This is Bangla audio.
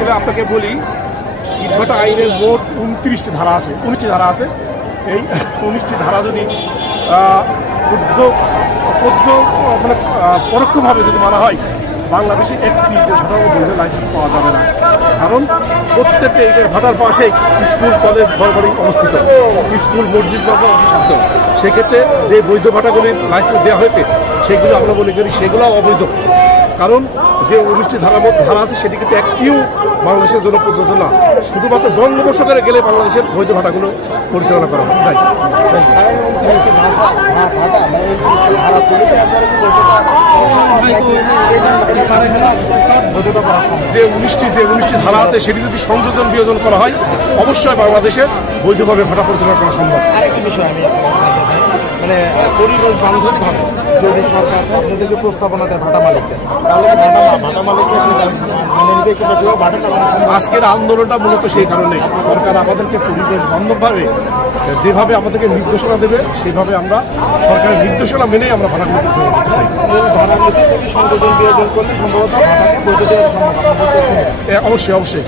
আসলে আপনাকে বলি, ইটভাটা আইনের মোট 29টি ধারা আছে, 19টি ধারা আছে। এই 19টি ধারা যদি মানে পরোক্ষভাবে যদি মানা হয়, বাংলাদেশে একটি ভাটার বৈধ লাইসেন্স পাওয়া যাবে না। কারণ প্রত্যেকটা ইটের ভাটার পাশে স্কুল, কলেজ, ঘরবাড়ি অবস্থিত, স্কুল, মসজিদ অবস্থিত। সেক্ষেত্রে যে বৈধ ভাটাগুলির লাইসেন্স দেওয়া হয়েছে সেগুলো আমরা মনে করি সেগুলো অবৈধ। কারণ যে 19টি ধারা আছে সেটি কিন্তু একটিও বাংলাদেশের জন্য প্রযোজ্য না। শুধুমাত্র বঙ্গোপসাগরে গেলে বাংলাদেশের বৈধ ভাটাগুলো পরিচালনা করা হয়। যে 19টি ধারা আছে সেটি যদি সংযোজন বিয়োজন করা হয়, অবশ্যই বাংলাদেশে বৈধভাবে ভাটা পরিচালনা করা সম্ভব। আরেকটি বিষয় আমি মানে পরিবেশ বান্ধবভাবে যদি সরকার আপনাদেরকে প্রস্তাবনা দেয় ভাটা মালিকদের, তাহলে ভাটা মালিকরা মানে নিজে একটু বেশি ভাটা আজকের আন্দোলনটা মূলত সেই কারণে সরকার আমাদেরকে পরিবেশ বান্ধবভাবে যেভাবে আমাদেরকে নির্দেশনা দেবে সেইভাবে আমরা সরকারের নির্দেশনা মেনেই আমরা ভাটাগুলো পরিচালনা করতে চাই। ভাড়ার মধ্যে সংযোজন বিয়োজন করলে সম্ভবত ভাটাকে বৈধ দেওয়ার সম্ভব। অবশ্যই।